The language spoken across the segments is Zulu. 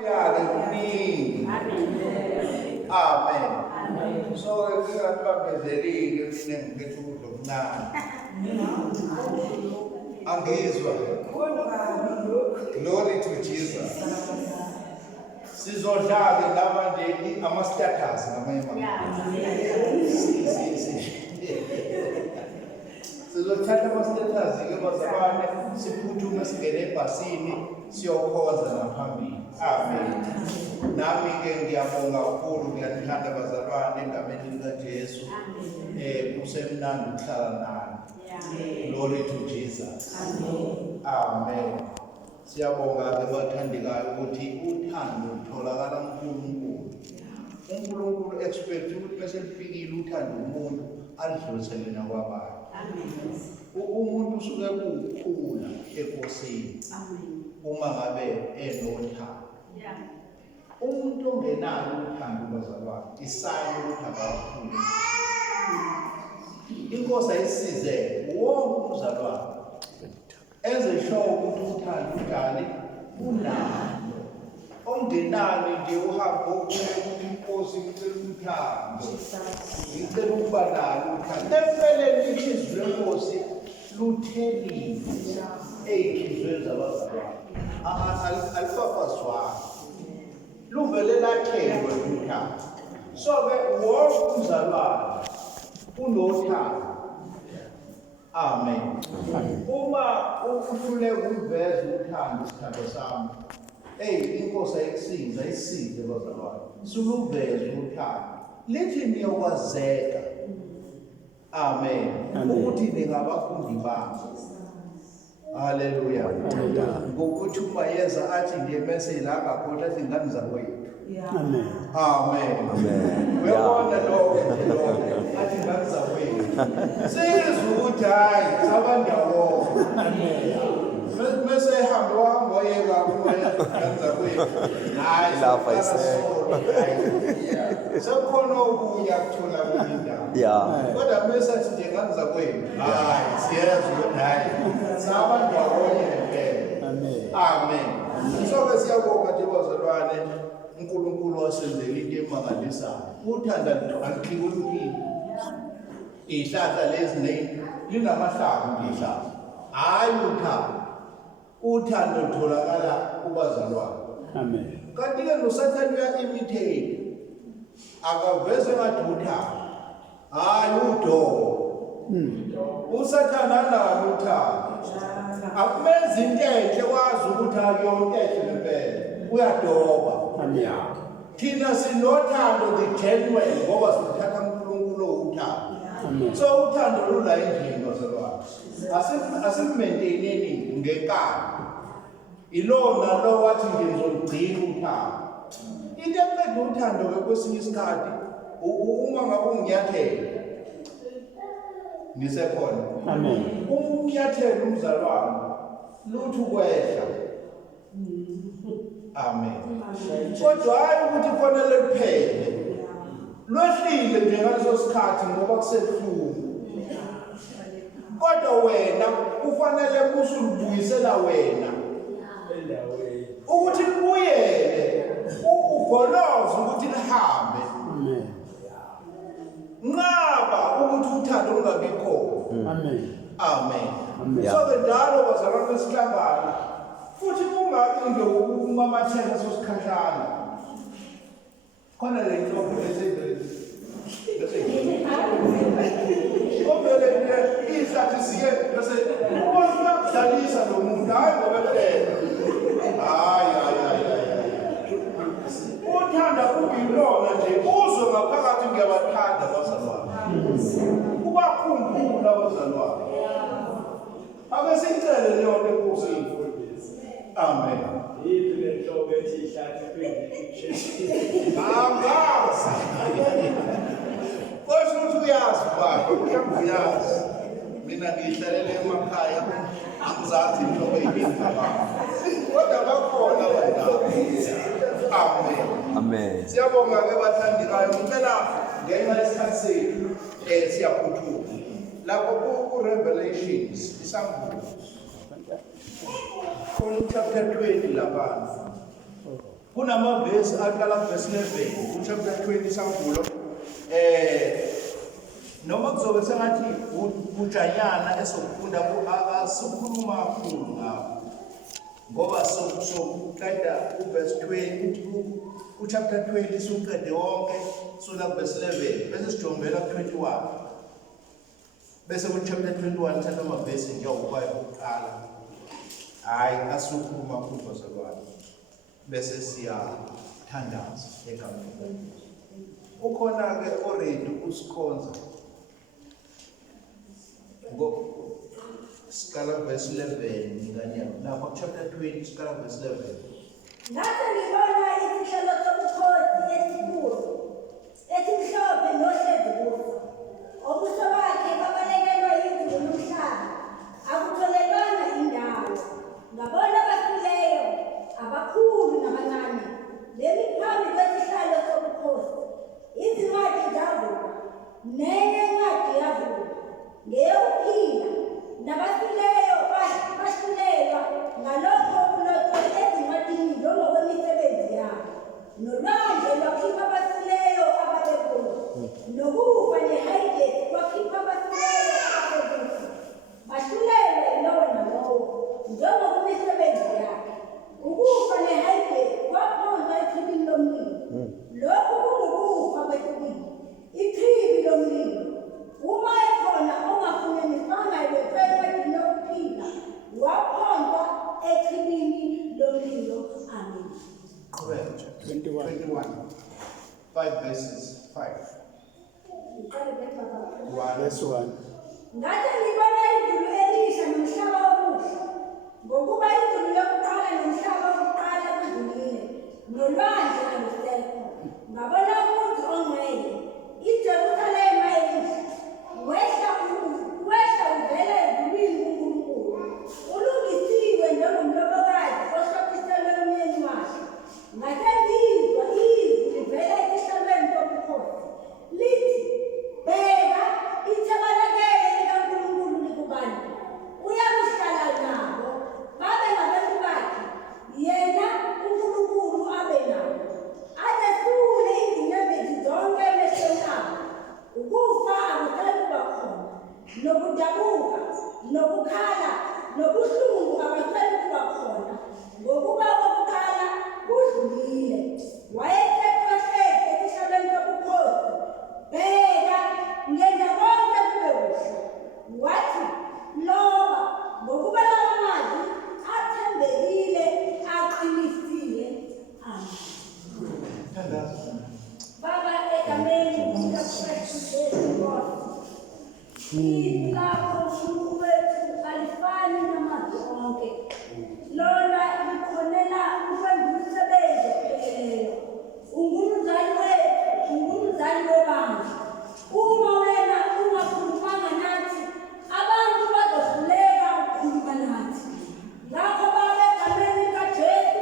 Amen. So if you are not the league, you can get to now. Glory to Jesus. Sizodlala nabanje ama-status sizothatha ama-status-ke bazalwane siphuthume singene ebhasini siyokhonza ngaphambili. Amen. Nami-ke ngiyabonga kakhulu, ngiyanithanda bazalwane egameni likaJesu. Kusemnandi ukuhlala nani. Glory to Jesus. Amen. Siyabonga-ke bathandekayo ukuthi uthando lutholakala kuNkulunkulu. uNkulunkulu expect ukuthi bese lifikile uthando umuntu alidlulisele nakwabanye. Umuntu usuke kukhula enkosini uma ngabe enothando. Umuntu ongenalo uthando bazalwane isayini ukuthi akakhulu. Inkosi ayisize wonke umzalwane enze sure ukuthi uthando njani unalo. Ongenani nje uhambe ukuya ukuthi inkosi icela uthando, icela ukuba nalo uthando. Empeleni ihliziyo lenkosi luthelile ey'nhliziyweni zabazalwane, alifafazwanga, luvele lakhelwe uthando. So-ke wonke umzalwane unothando. Amen. Uma uhluleka ukuveza uthando isithando sami, inkosi ayikusiza ayisize bazalwane, suluveze uthando. Lithi niyokwazeka. Amen. Ukuthi ningabafundi bami. Haleluya. Ngokuthi uma yeza athi ngiyemese la ngakhohlwa athi ingane zakwethu. Amen. Amen. Amen. Uyabona lokho athi ingane zakwethu. Sizwe ukuthi hayi sabandawo. Amen. Mese ehamba wahamba oyeka kuyenza kwethu. Hayi lapha isona. Sekukhona okunye akuthola kulindawo. Kodwa mese athi nje ngane zakwethu. Hayi siyezwa ukuthi hayi sabandawonye ngempela. Amen. So-ke siyabonga nje bazalwane, uNkulunkulu wasenzela into emangalisayo. Uthando alukhululekile. Ihlahla lezi linamahlamvu ngehlahla. Hayi uthando. Uthando lutholakala kubazalwane. Amen. Kanti-ke noSathane uya-imitate. Akaveze ngathi uthando. Hayi udobo. uSathane analo uthando. Akumenzi into enhle wazi ukuthi akuyonto enhle ngempela. Uyadoba. Amen. Thina sinothando the genuine ngoba sithatha uNkulunkulu uthando. So uthando lula endlini bazalwane. Asimaintaineni ngenkani. Ilona lo wathi nje ngizolugcina uthando. Into eqeda uthando-ke kwesinye isikhathi uma ngabe unginyathela. Ngisekhona. Amen. Umnyathelo umzalwane luthi ukwehla. Amen. Kodwa hayi ukuthi kufanele liphele. Lwehlile nje ngaleso sikhathi ngoba kusebuhlungu. Kodwa wena kufanele usulibuyisela wena. Ukuthi libuyele, ugoloze ukuthi lihambe. Nqaba ukuthi uthando lungabikho. Amen. Amen. So njalo bazalwane besihlangana futhi kungabi nje ukumamathela sosikhashana. Khona le nhloko Obele ihlathi sike bese ubona ukudlalisa lo muntu hayi ngoba phela. Hayi. Uthanda kubiyilona nje uzwe ngaphakathi ngiyabathanda bazalwane. Ubakhumbula bazalwane. Ake sicele leyo nto enkosini. Amen. Yithi le nhloko ethi ihlathi phezulu. Angazi. Kodwa uthi uyazi baba, mhlawumbe uyazi. Mina ngihlalele emakhaya, angizazi inhloko eyinkinga baba. Kodwa bakhona abantu. Amen. Amen. Siyabonga-ke bathandekayo. Ngicela ngenxa yesikhathi sethu siyaphuthuma. Lapho ku-Revelations isambulo. Chapter 20 lapha. kunamavesi aqala verse 11 chapter 20 sambulo noma kuzobe sengathi ujanyana esokufunda asikhuluma kakhulu ngakho ngoba sokuqeda uverse 20 chapter 20 sokuqede wonke sona verse 11 bese sijombela ku 21 bese ku chapter 21 thatha amavesi njengoba ukuqala hayi asikhuluma kakhulu bazalwane bese siyathandaza egameni ukhona ke already usikhonza ngo skala verse 11 Ngonyameni lapha chapter 20 skala verse 11 ngathi ngibona isihlalo sobukhosi esikhulu esimhlophe nohlezi obuso bakhe babalekelwa izulu nomhlaba akutholelwana indawo ngabona abafileyo abakhulu nabancane lemi phambi kwesihlalo sobukhosi izincwadi zavulwa nenye incwadi yavulwa ngeyokuphila nabafileyo bahlulelwa ngalokho okulotshwe ezincwadini njengokwemisebenzi yabo nolwandle lwakhipha abafileyo ababekulo nokufa nehayidesi lwakhipha abafileyo ababekulo bahlulelwe yilowo nalowo njengokwemisebenzi yakhe ukufa nehayidesi kwaphonzwa echibini lomlilo lokhu kungukufa kwesibili ichibi lomlilo uma ekhona ongafunyaniswanga encwadini yokuphila waphonzwa echibini lomlilo. Amen. correct 21 5 verses 5 Verse 1. ngathi ngibona izulu elisha nomhlaba omuhle ngokuba izulu lokuqala nomhlaba wokuqala kudlulile nolwandle alusekho ngabona umuntu ongcwele iJerusalema elihle wehla uvela ezulwini kuNkulunkulu ulungisiwe njengomlobokazi oshophiselwe umyeni wakhe ngasengizwa izwi livela esihlalweni sobukhosi lithi bheka ithabalakele likaNkulunkulu likubantu uyakuhlala nabo babe ngabantu bakhe yena uNkulunkulu abe nabo azesule izinyembezi zonke emehlweni abo ukufa akusaluba khona nokudabuka nokukhala nobuhlungu abasaluba khona ngokuba kokuqala kudlulile wayeseqohleze esihlalweni sobukhosi bheka ngenza konke kube kuhle wathi loba ngokuba lawo mazwi athembekile aqinisile. Amen. thandaza Baba egameni likaKristu Jesu Nkosi izwi lakho uNkulunkulu wethu alifani namazwi onke lona likhonela ukwenza umsebenzi opheleleyo ungumzali wethu ungumzali webandla uma wena ungakhulumanga nathi abantu bazohluleka ukukhuluma nathi ngakho baba egameni likaJesu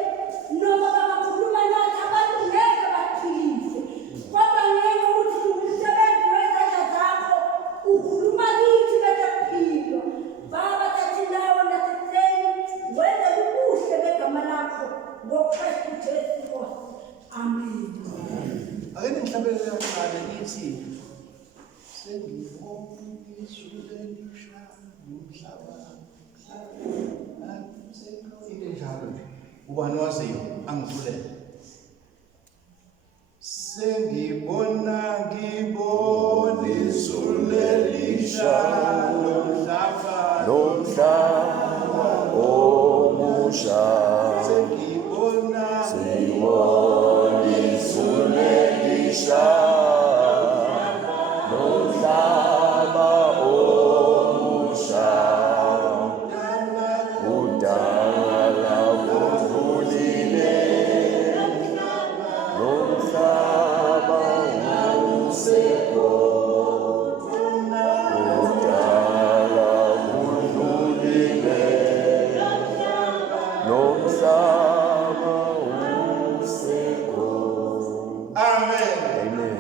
noma bangakhuluma nathi abantu ngeke baphilise kodwa ngeke ukuthi umsebenzi wezandla zakho ukhuluma kithi bekuphilwa baba thatha indawo nasekutheni wenze ubuhle begama lakho ngoKristu Jesu Nkosi. Amen. ake nihlabele kancane lithi sengibona izulu elisha nomhlaba into enjalo nje ubani waziyo angivulele sengibona izulu elisha nomhlaba omusha sengibona izulu elisha nomhlaba omusha udala kudlulile nomhlaba usekho udala kudlulile nomhlaba usekho. amen Amen.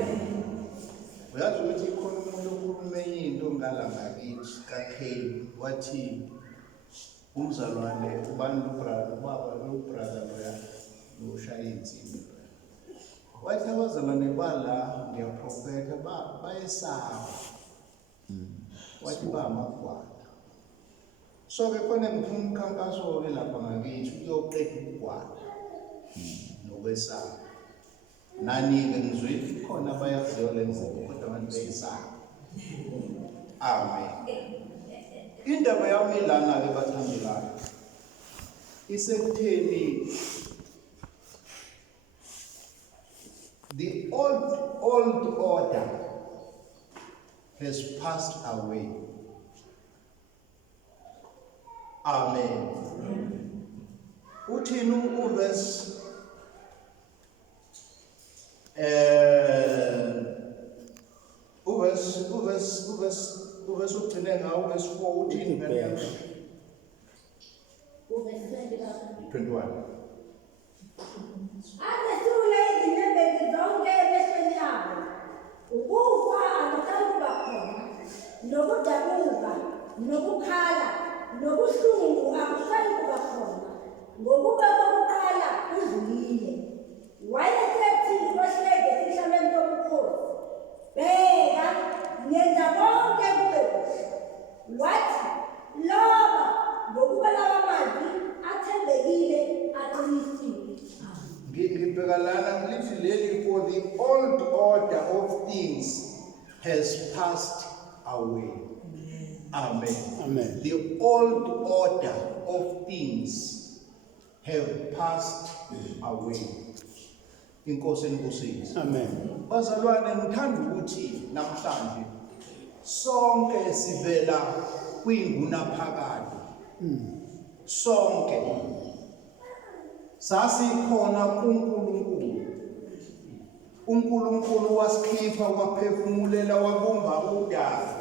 uyazi ukuthi ikhona umuntu okhulume into ngalangakithi kaKheli wathi umzalwane ubani lo brother ubaba lo brother loya ushaya insimbi wathi abazalwane bala ngiyaprofetha bayesaba wathi bamagwala so ke khona ngifuna umkhankaso ke lapha ngakithi uyoqeda ukugwala nokwesaba nani-ke ngizwe khona bayaziyo le nzuko kodwa abantu beyesaba. Amen. Indaba yami lana-ke bathandekayo isekutheni the old order has passed away. Amen. Uthini uverse ugcine ngawo uverse 4 uthini ngani? 21. Anesule izinyembezi zonke emehlweni abo, ukufa akusakuba khona, nokudabuka, nokukhala, nobuhlungu akusakuba khona, ngokuba kokuqala kudlulile. Wayesethi kohlezi esihlalweni sobukhosi, bheka, ngenza konke kube kuhle. Wathi, loba ngokuba lawa mazwi athembekile aqinisile. Ngibheka lana ngithi leli for the old order of things has passed away. Amen. Amen. The old order of things have passed away. Inkosi enkosini. Amen. Bazalwane ngithanda ukuthi namhlanje sonke sivela kwingunaphakade. Sonke sasikhona kuNkulunkulu. uNkulunkulu wasikhipha waphefumulela wabumba udaka.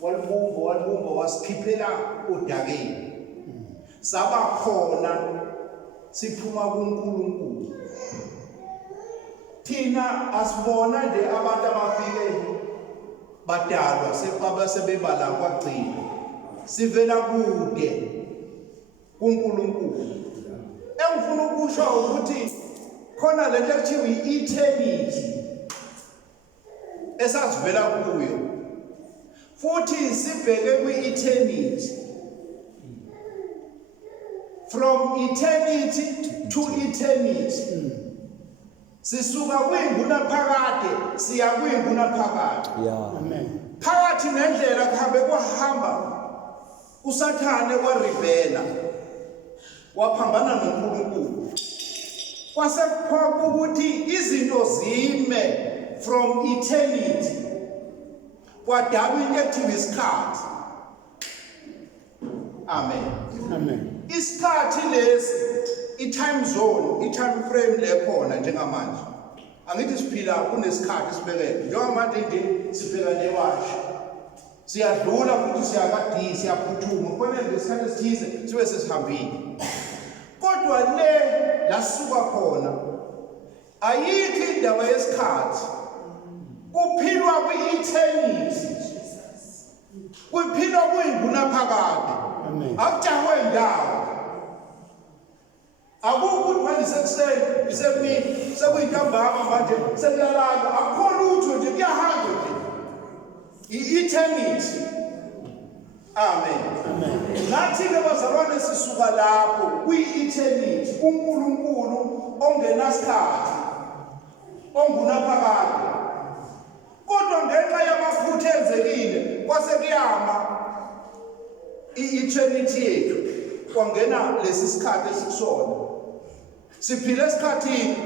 Walibumba wasikhiphela udakeni. Saba khona siphuma kuNkulunkulu. Thina asibona nje abantu abafike badalwa sebebala kwagcina. Sivela kude kuNkulunkulu. Engifuna ukusho ukuthi khona lento ekuthiwa i-eternity esasivela kuyo. Futhi sibheke kwi-eternity. From eternity to eternity. Sisuka kwingunaphakade siya kwingunaphakade. Yeah. Amen. Phakathi nendlela kuhambe kwahamba uSathane warebela. Waphambana noNkulunkulu. Kwasekuphoqa ukuthi izinto zime from eternity. Kwadaba into ekuthiwa isikhathi. Amen. Amen. Isikhathi lesi i-time zone, i-time frame lekhona njengamanje. Angithi siphila kunesikhathi sibekele. Njengamanje nje sibheka newashi. Siyadlula futhi siyakadi siyaphuthuma. Kufanele lesikhathi esithize sibe sesihambile. Kodwa le lasuka khona ayikho indaba yesikhathi. Kuphilwa kwi-eternity. Kuphilwa kwingunaphakade. Amen. Akujahwe ndawo. Akukho manje sekuseni isemini sekuyintambama manje sekuyalala akukho lutho nje kuyahamba nje. I-eternity. Amen. Amen. Nathi ke bazalwane sisuka lapho kwi-eternity uNkulunkulu ongenasikhathi ongunaphakade. Kodwa ngenxa yamaphutha enzekile kwase kuyama i-eternity yethu kwangena lesi sikhathi esikusona. Siphile esikhathini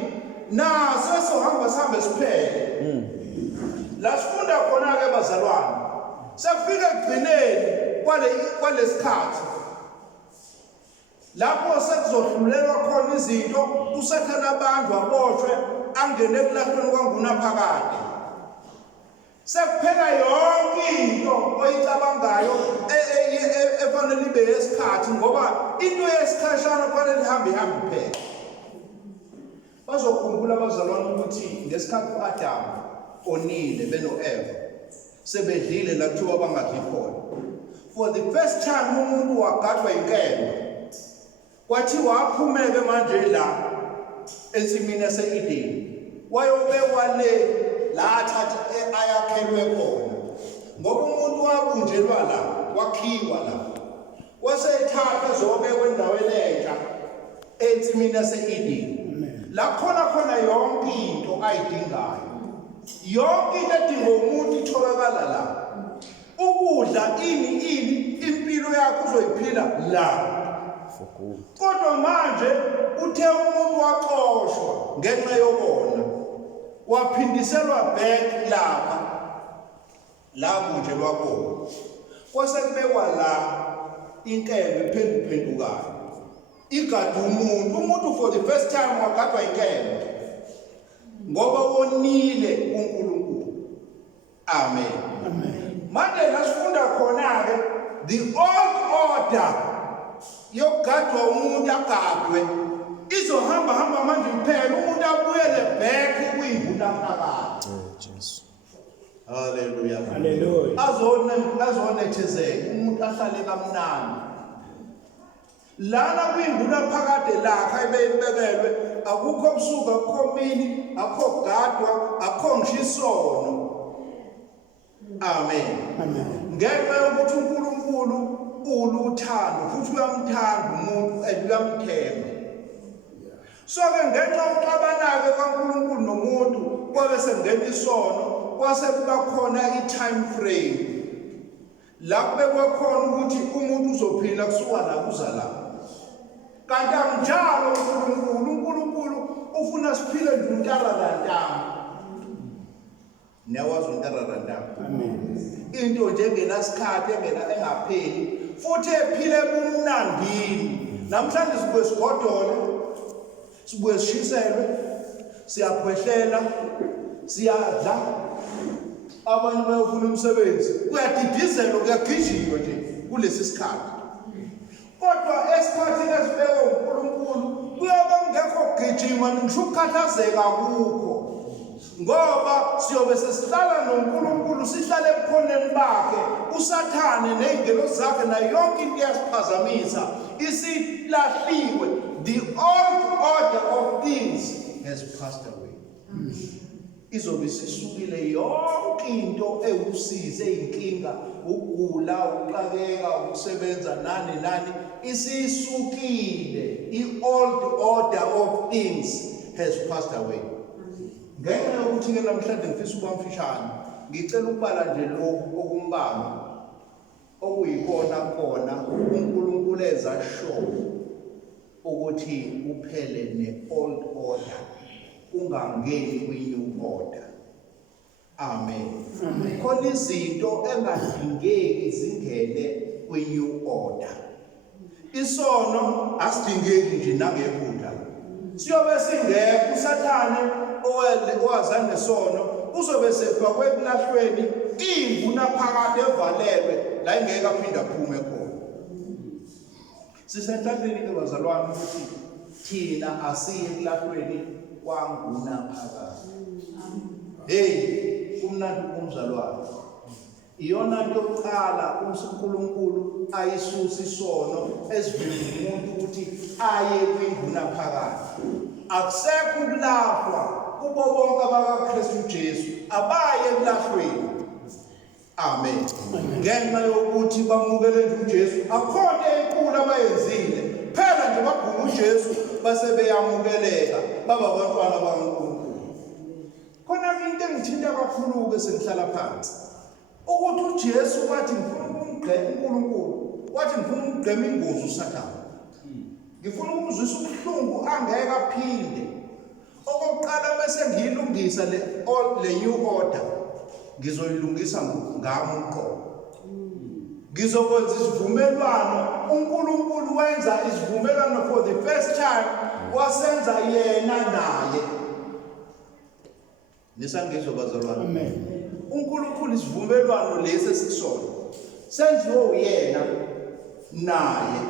naso sohamba sihambe siphele. La sifunda khona ke bazalwane. Safika ekugcineni kwalesikhathi. Lapho sekuzohlulelwa khona izinto uSathane abantu aboshwe angene ekulahlweni kwangunaphakade. Sekuphela yonke into oyicabangayo efanele ibe yesikhathi ngoba into yesikhashana kufanele ihambe phela. Bazokhumbula abazalwane ukuthi ngesikhathi uAdam onile beno-Eva sebedlile la kuthiwa bangadli khona. For the first time umuntu wagadwa inkemba. Kwathiwa aphumeke manje la ensimini yase-Edeni wayobekwa le la athatha ayakhelwe khona ngoba umuntu wabunjelwa la wakhiwa la wasethatha ezobekwa endaweni entsha ensimini yase-Edeni la khona yonke into ayidingayo yonke into edinga umuntu itholakala la ukudla impilo yakho uzoyiphila la kodwa manje uthe umuntu waxoshwa ngenxa yokona waphindiselwa back lapha la kunjelwa khona kwase kubekwa la inkembe phendukayo igada umuntu for the first time wagadwa inkembe ngoba wonile kuNkulunkulu. Amen. Manje lasifunda khona-ke the old order yokugadwa umuntu agadwe izohamba manje iphela umuntu abuyele back kwinduna phakathi. Hallelujah. Azonethezeka umuntu ahlale kamnandi lana kwinduna phakathi lakhe ayibekelwe akukho busuku akukho mini akukho gadwa akukho ngishisono. Amen. Ngenxa yokuthi uNkulunkulu uluthando futhi uyamthanda umuntu uyamthemba. So ke ngenxa yokuxabana-ke kaNkulunkulu nomuntu kwabe sengena isono kwase kuba khona i-time frame la kubekwe khona ukuthi umuntu uzophila kusuka la kuza la. Kanti akunjalo uNkulunkulu ufuna siphile nje untararantanga. Newazi untararantanga. Into nje engenasikhathi engapheli futhi ephile kumnandini. Namhlanje sibuye sigodole, sibuye sishiselwe, siyakhwehlela, siyadla. Abanye bayofuna umsebenzi, kuyadidizelwa kuyagijiywa nje kulesi sikhathi. Kodwa esikhathini esibekwe uNkulunkulu kuyobe kungekho kugijima ngisho ukukhathazeka kukho ngoba siyobe sesihlala noNkulunkulu sihlale ebukhoneni bakhe usathane ney'ngelo zakhe nayo yonke into iyasiphazamisa isilahliwe. The old order of things has passed away. Izobe sisukile yonke into ewusize eyinkinga ukugula ukuxakeka ukusebenza nani isisukile. I-old order of things has passed away. Ngenxa yokuthi-ke namhlanje ngifisa ukuba mfishane ngicela ukubala nje lokhu okumbala okuyikona uNkulunkulu ezasho ukuthi uphele ne-old order ungangeni kwi-new order. Amen. Khona izinto engadingeki zingene kwi-new order. Isono asidingeki nje nangephutha. Siyobe singekho usathane owaza nesono uzobe sefakwe ebulahlweni inguna phakathi evalelwe la ingeke aphinde aphume khona. Sisenhlanhleni bazalwane ukuthi thina asiye ebulahlweni kwanguna phakathi. Hey, kumnandi kumzalwane. Iyona nto yokuqala uNkulunkulu ayisusa isono esivimba umuntu ukuthi aye kwinguna phakathi. Akusekho ukulahlwa kubo bonke abakaKristu Jesu abaye ebulahlweni. Amen. Ngenxa yokuthi bamukele nje uJesu akhona enkulu abayenzile phela nje baguma uJesu base beyamukeleka baba abantwana bakaNkulunkulu. Khona into engithinta kakhulu-ke sengihlala phansi ukuthi uJesu wathi ngifuna ukumgqema uNkulunkulu wathi ngifuna ukumgqema ingozi uSathane. Ngifuna ukuzwisa ubuhlungu angeke aphinde. Okokuqala bese ngiyilungisa le new order ngizoyilungisa ngami uqobo. Ngizokwenza isivumelwano. uNkulunkulu wenza isivumelwano for the first time wasenza yena naye. Nisangizwa bazalwane. Amen. uNkulunkulu isivumelwano lesi esisona senziwe uyena naye.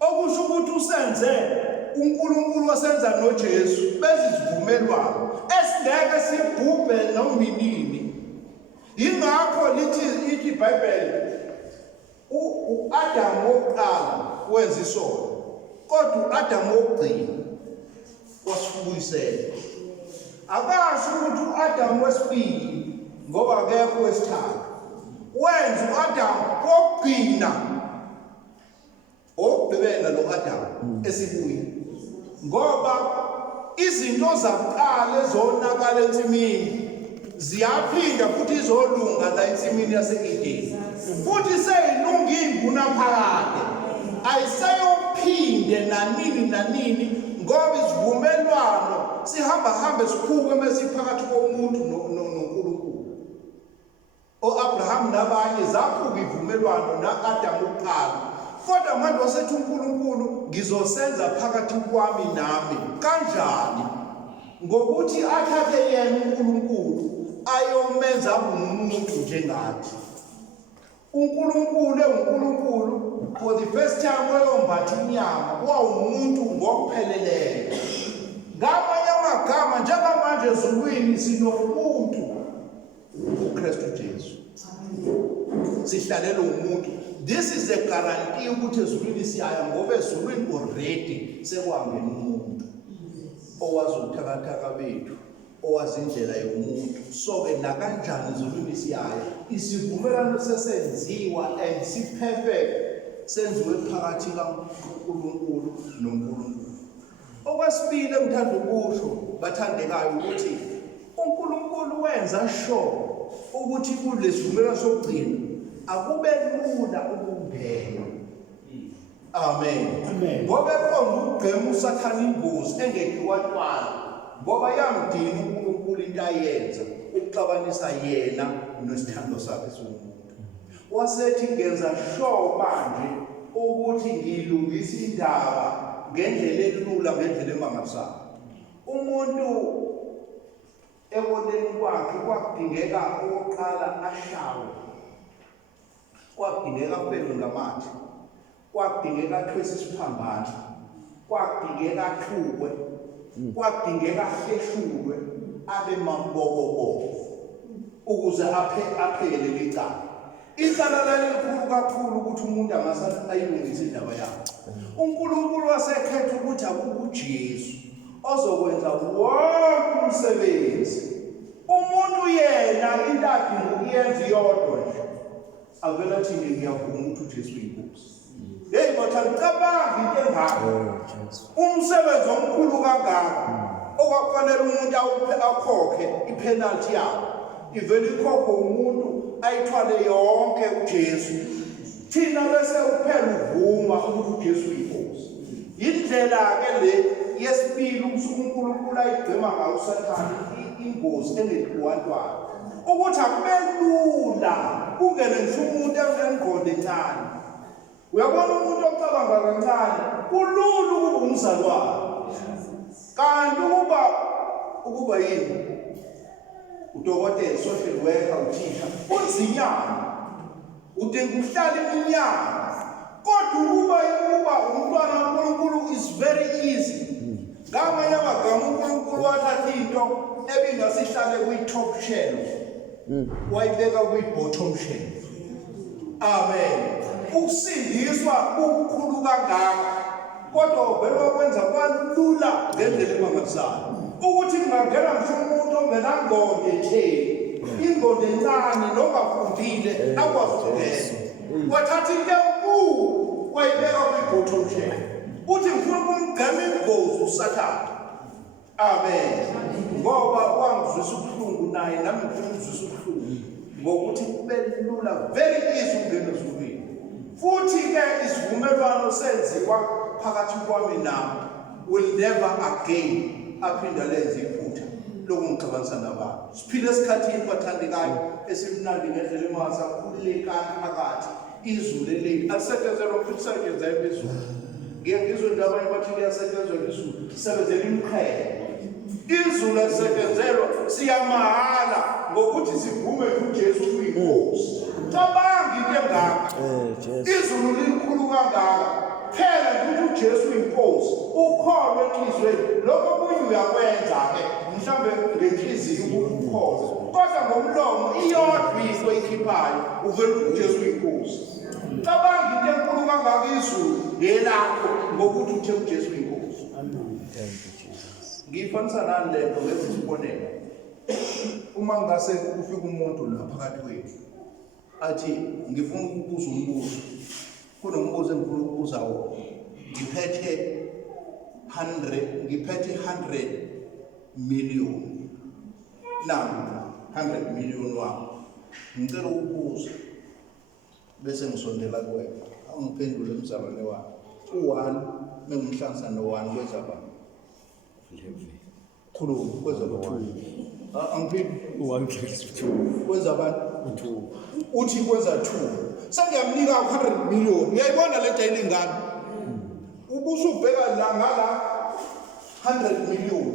Okusho ukuthi usenze uNkulunkulu wasenza noJesu bezisivumelwano esingeke sibhubhe nominini. Yingakho lithi iBhayibheli uAdamu wokuqala wenza isono kodwa uAdamu wokugcina wasibuyisela. Akasho ukuthi uAdam wesibili ngoba akekho wesithathu. Wenza uAdam kokugcina okugqibela lo Adam esibuye. Ngoba izinto zakuqala ezonakala ensimini ziyaphinda futhi izolunga la ensimini yase-Edeni. Futhi seyilungile kunaphakade. Ayisayophinde nanini ngoba isivumelwano sihamba sikhuke masiphakathi komuntu noNkulunkulu. O-Abraham nabanye zaphuka ivumelwano na-Adam uqala. Kodwa manje wasethi uNkulunkulu ngizosenza phakathi kwami nami. Kanjani? Ngokuthi athathe yena uNkulunkulu ayomenza umuntu njengathi. uNkulunkulu for the first time wayombatha inyama wawumuntu ngokupheleleyo. Ngamanye amagama njengamanje ezulwini sinomuntu uKristu Jesu. Sihlalela umuntu. This is a guarantee ukuthi ezulwini siyaya ngoba ezulwini already sekwangena umuntu owazi ubuthakathaka bethu, owazi indlela yomuntu. So ke nakanjani ezulwini siyaya isivumelwano sesenziwa and siperfect senziwe phakathi kaNkulunkulu noNkulunkulu. Okwesibili emthanda ukusho bathandekayo ukuthi uNkulunkulu wenza sure ukuthi kulesivumelwano sokugcina akube lula ukungena. Amen. Ngoba eqonda ukugqema uSathane ingozi engekho iwantwana ngoba yamdina uNkulunkulu into ayenza ukuxabanisa yena nesithando sakhe somuntu. Wasethi ngenza sure manje ukuthi ngilungisa indaba ngendlela elula ngendlela emangasayo. Umuntu eboneni kwakhe kwakudingeka oqala ashawe. Kwakudingeka kuphelwe ngamathe. Kwakudingeka athwese isiphambano. Kwakudingeka athukwe. Kwakudingeka ahleshulwe abe mambokoboko ukuze aphele licala. Icala lelikhulu kakhulu ukuthi umuntu angasathi ayilungise indaba yakhe. uNkulunkulu wasekhetha ukuthi akube uJesu ozokwenza wonke umsebenzi. Umuntu yena into adinga ukuyenza iyodwa nje. Avela thini ngiyavuma ukuthi uJesu uyinkosi. Hey bathanda cabanga into engaka. Umsebenzi omkhulu kangaka okwakufanele umuntu akhokhe ipenalty yakhe. Ivele ikhokho umuntu ayithwale yonke uJesu. Thina bese uphela uvuma ukuthi uJesu uyinkosi. Indlela ke le yesibili uNkulunkulu ayigcema ngayo uSathane ingozi engekuwantwana. Ukuthi akube lula kungene nje umuntu enengqondo encane. Uyabona umuntu ocabanga kancane kulula ukuba umzalwane. Kanti ukuba yini? Udokotela, social worker, uthisha, unzinyana. Udinga ukuhlala iminyaka. Kodwa ukuba umntwana kaNkulunkulu is very easy. Ngamanye amagama uNkulunkulu wathatha into ebingasihlale kwi-top shelf. Wayibeka kwi-bottom shelf. Amen. Ukusindiswa kukhulu kangaka. Kodwa vele wakwenza kwalula ngendlela emangasayo. Ukuthi kungangena ngisho umuntu ongenangqondo etheni. Ingqondo encane nongafundile akwazi ukungena. Wathatha into enkulu wayibeka kwi-bottom shelf. Uthi ngifuna ukumgema ingozi uSathane. Amen. Ngoba wangizwisa ubuhlungu naye nami ngifuna ukuzwisa ubuhlungu ngokuthi kube lula very easy ukungena ezulwini. Futhi ke isivumelwano senziwa phakathi kwami nawe will never again aphinda lenze iphutha lokungixabanisa nabantu. Siphile esikhathini bathandekayo esimnandi ngendlela emangasakhululekani phakathi izulu elithi alisetyenzelwa futhi lisetyenzelwa izulu. Ngizwe indaba bathi liyasetyenzelwa izulu sebenzela imqhele. Izulu alisetyenzelwa siyamahala ngokuthi sivume uJesu uyinkosi. Cabanga into engaka. Izulu likhulu kangaka. Phela ukuthi uJesu uyinkosi. Ukholwe enhlizweni. Lokho kunye uyakwenza ke mhlambe ngenhliziyo ukukholwa. Kodwa ngomlomo iyodwa into ikhiphayo uvela uJesu uyinkosi. Cabanga into enkulu kangaka izulu yelakho ngokuthi uJesu uyinkosi. Amen. Thank you Jesus. Ngiyifanisa nani le nto ngenza isibonelo. Uma ngase ufika umuntu la phakathi kwethu athi ngifuna ukubuza umbuzo. Kunombuzo engifuna ukubuza wona. Ngiphethe 100 million. Now 100 million wami. Ngicela ukubuza. Bese ngisondela kuwena. Awungiphendule emzalwane wami. U1 mengimhlanganisa no1 kwenza bani? Khuluma kwenza lo2. Angiphindi U1 + 2 kwenza bani? u2. Uthi kwenza 2. Sengiyamnika 100 million. Uyayibona le daily ngani? Ubusubheka la ngala 100 million.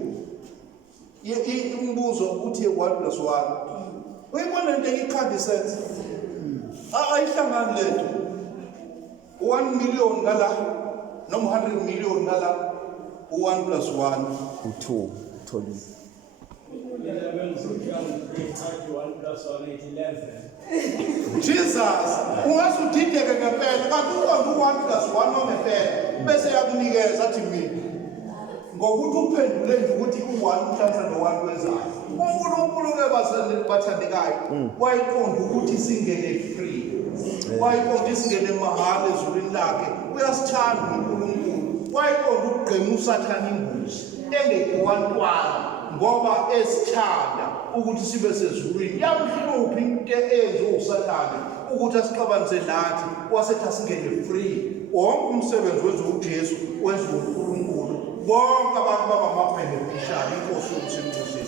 Umbuzo uthi 1 + 1. Uyibona into ikhadi sense. Ayihlangani lento. 1 million ngala noma 100 million ngala 1 + 1 u2 Tholi. Jesus, ungasudideke ngempela kanti u1 + 1 ngempela bese yakunikeza athi mina ngokuthi uphendule nje ukuthi u1 mhlanza no1 kwenzayo. uNkulunkulu ke bathandekayo wayiqonda ukuthi singene free. Wayiqonda singene mahala ezulwini lakhe. Uyasithanda uNkulunkulu. Wayiqonda ukugqema uSathane imbuzi engekewantwana ngoba esithanda ukuthi sibe sezulwini. Yamhlupha into eyenziwe uSathane ukuthi asixabanise nathi wasethi asingene free. Wonke umsebenzi wenziwe uJesu wenziwe uNkulunkulu. Bonke abantu baba amabhenefishali inkosi yokusincusisa.